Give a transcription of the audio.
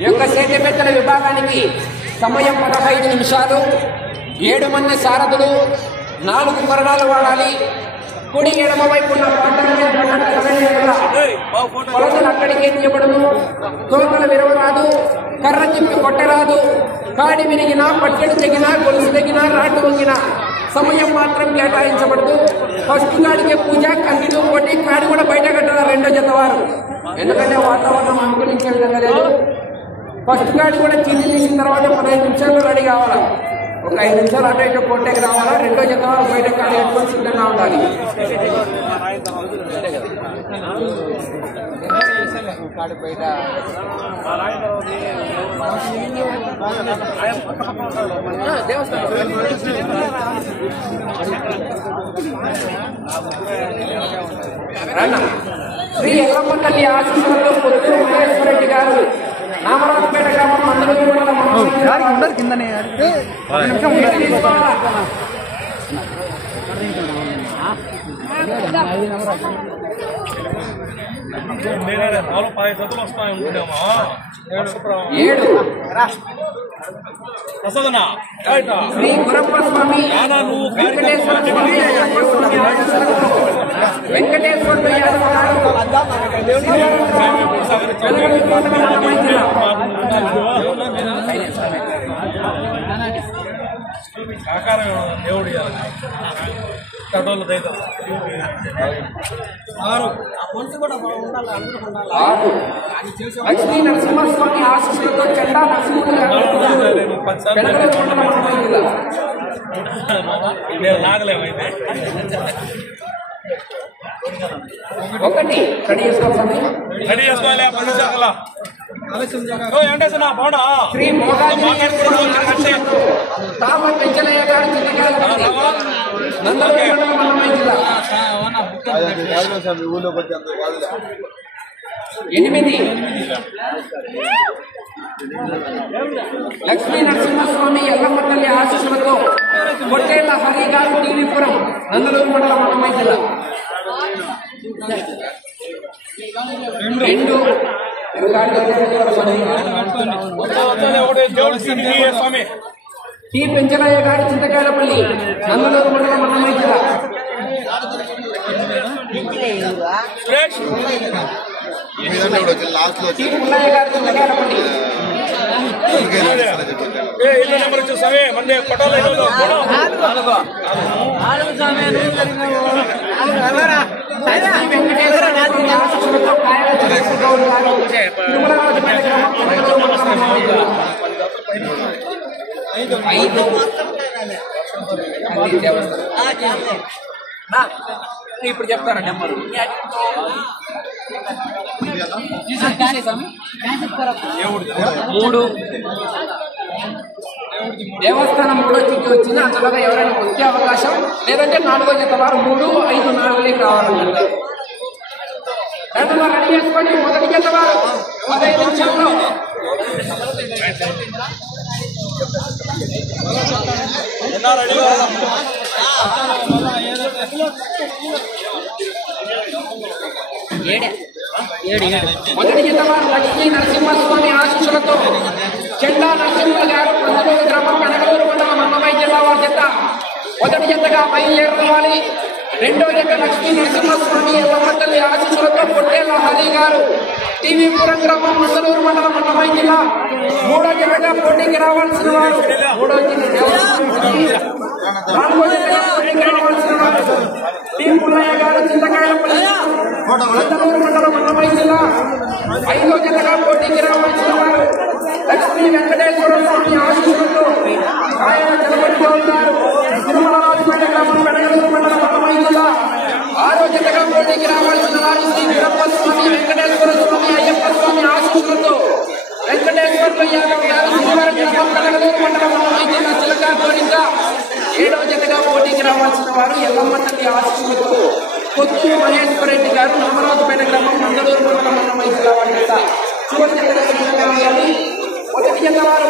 ఈ యొక్క సేద్యపెత్తల విభాగానికి సమయం 15 నిమిషాలు. 7 మంది సారథులు, 4 కొరడాలు వాడాలి. కుడి ఎడమ వైపున్న కొలతలు అక్కడికే తీయబడును. తోకలు విరవరాదు, కర్ర తిప్పి కొట్టరాదు. కాడి విరిగినా, పట్టెడు తెగినా, గొలుసు తెగినా, రాటు వంగినా సమయం మాత్రం కేటాయించబడదు. ఫస్ట్ కాడికే పూజ, కంటిన్యూ కొట్టి కాడి కూడా బయట కట్టాలి రెండో జత వారు. ఎందుకంటే వాతావరణం అనుకూలించే విధంగా లేదు. ఫస్ట్ కాడి కూడా చీటీ తీసిన తర్వాత 15 నిమిషాల్లో రెడీ కావాలా. ఒక 5 నిమిషాలు అటు ఇటు కొట్టేకి రావాలా. రెండో జత వారు బయట కాడి ఎటువంటి సిద్ధంగా ఉండాలి. కాడి బయట శ్రీ ఎల్లమ్మ తల్లి ఆశీస్సులతో పొత్తూరు మహేశ్వర రెడ్డి గారు నామరాజపేట గ్రామం మండలం కిందనే శ్రీ గురప్ప స్వామి వెంకటేశ్వర స్వామి వెంకటేశ్వర దేవుడు లక్ష్మీ నరసింహస్వామి ఆశీస్సులతో చెండా నాగలేమైతే ఒకటి రెడీ చేసుకోవాలి. శ్రీ తామ పెంచలయ్య గారు ఎనిమిది లక్ష్మీ నరసింహస్వామి ఎల్లమ్మ తల్లి ఆశీస్సులతో కొట్టేళ్ల హరి గారు టీవీపురం నందలూరు మండలం అన్నమయ్య జిల్లా. 2 టీ పెంచలయ్య గారి చింతకాయలపల్లి నందలూరు మండలం అన్నమయ్య జిల్లా. 3 పుల్లయ్య గారి చింతకాయలపల్లి. 5 ఇప్పుడు చెప్తారా నెంబరు? 3 దేవస్థానం 3వ చుట్టూ వచ్చింది. అంతలోగా ఎవరైనా వచ్చే అవకాశం లేదంటే 4వ జత వారు 3, 5, 4 కావాలన్నారు. రెడీ చేసుకోండి. మొదటి జత వారు 15 నిమిషాల్లో మొదటి జత వారు లక్ష్మీ నరసింహస్వామి ఆశీస్సులతో చెండా నరసింహ గారు ప్రజలూరు గ్రామం కనకలూరు మండలం అన్నమయ్య జిల్లా వారి జత మొదటి జతగా బయలుదేరుకోవాలి. రెండో జత లక్ష్మీ నరసింహస్వామి ఎల్లమ్మ తల్లి ఆశీస్సులతో పొట్టేళ్ల హరి గారు టీవీపురం గ్రామం మండలూరు మండలం అన్నమయ్య జిల్లా. 3వ జతగా పోటీకి రావాల్సిన వారు 3వ జత 4వ జతగా పోటీకి రావాల్సిన వారు టీ పుల్లయ్య గారు చింతకాయలపల్లి నందలూరు మండలం అన్నమయ్య జిల్లా. 5వ జతగా పోటీకి రావాల్సిన వారు లక్ష్మీ వెంకటేశ్వర స్వామి ఆశీస్సులతో ఆయన జలపతిలో ఉన్నారు తిరుమలరాజుపేట గ్రామం పెడగలూరు మండలం అన్నమయ్య జిల్లా. 6వ జతగా పోటీకి రావాల్సిన వారు శ్రీ గురప్ప స్వామి వెంకటేశ్వర స్వామి అయ్యప్ప స్వామి ఆశీస్సులతో వెంకటేశ్వర యాదవ్ గారు గ్రామం పెడగలూరు మండలం అన్నమయ్య జిల్లా చిలకా కోరిక. 7వ జతగా పోటీకి రావాల్సిన వారు ఎల్లమ్మ తల్లి ఆశీస్సులతో పొత్తూరు మహేశ్వర రెడ్డి గారు నామరాజుపేట గ్రామం మండలూరు మండలం అన్నమయ్య జిల్లా వారి జత. చివరి జతగా మొదటి జత వారు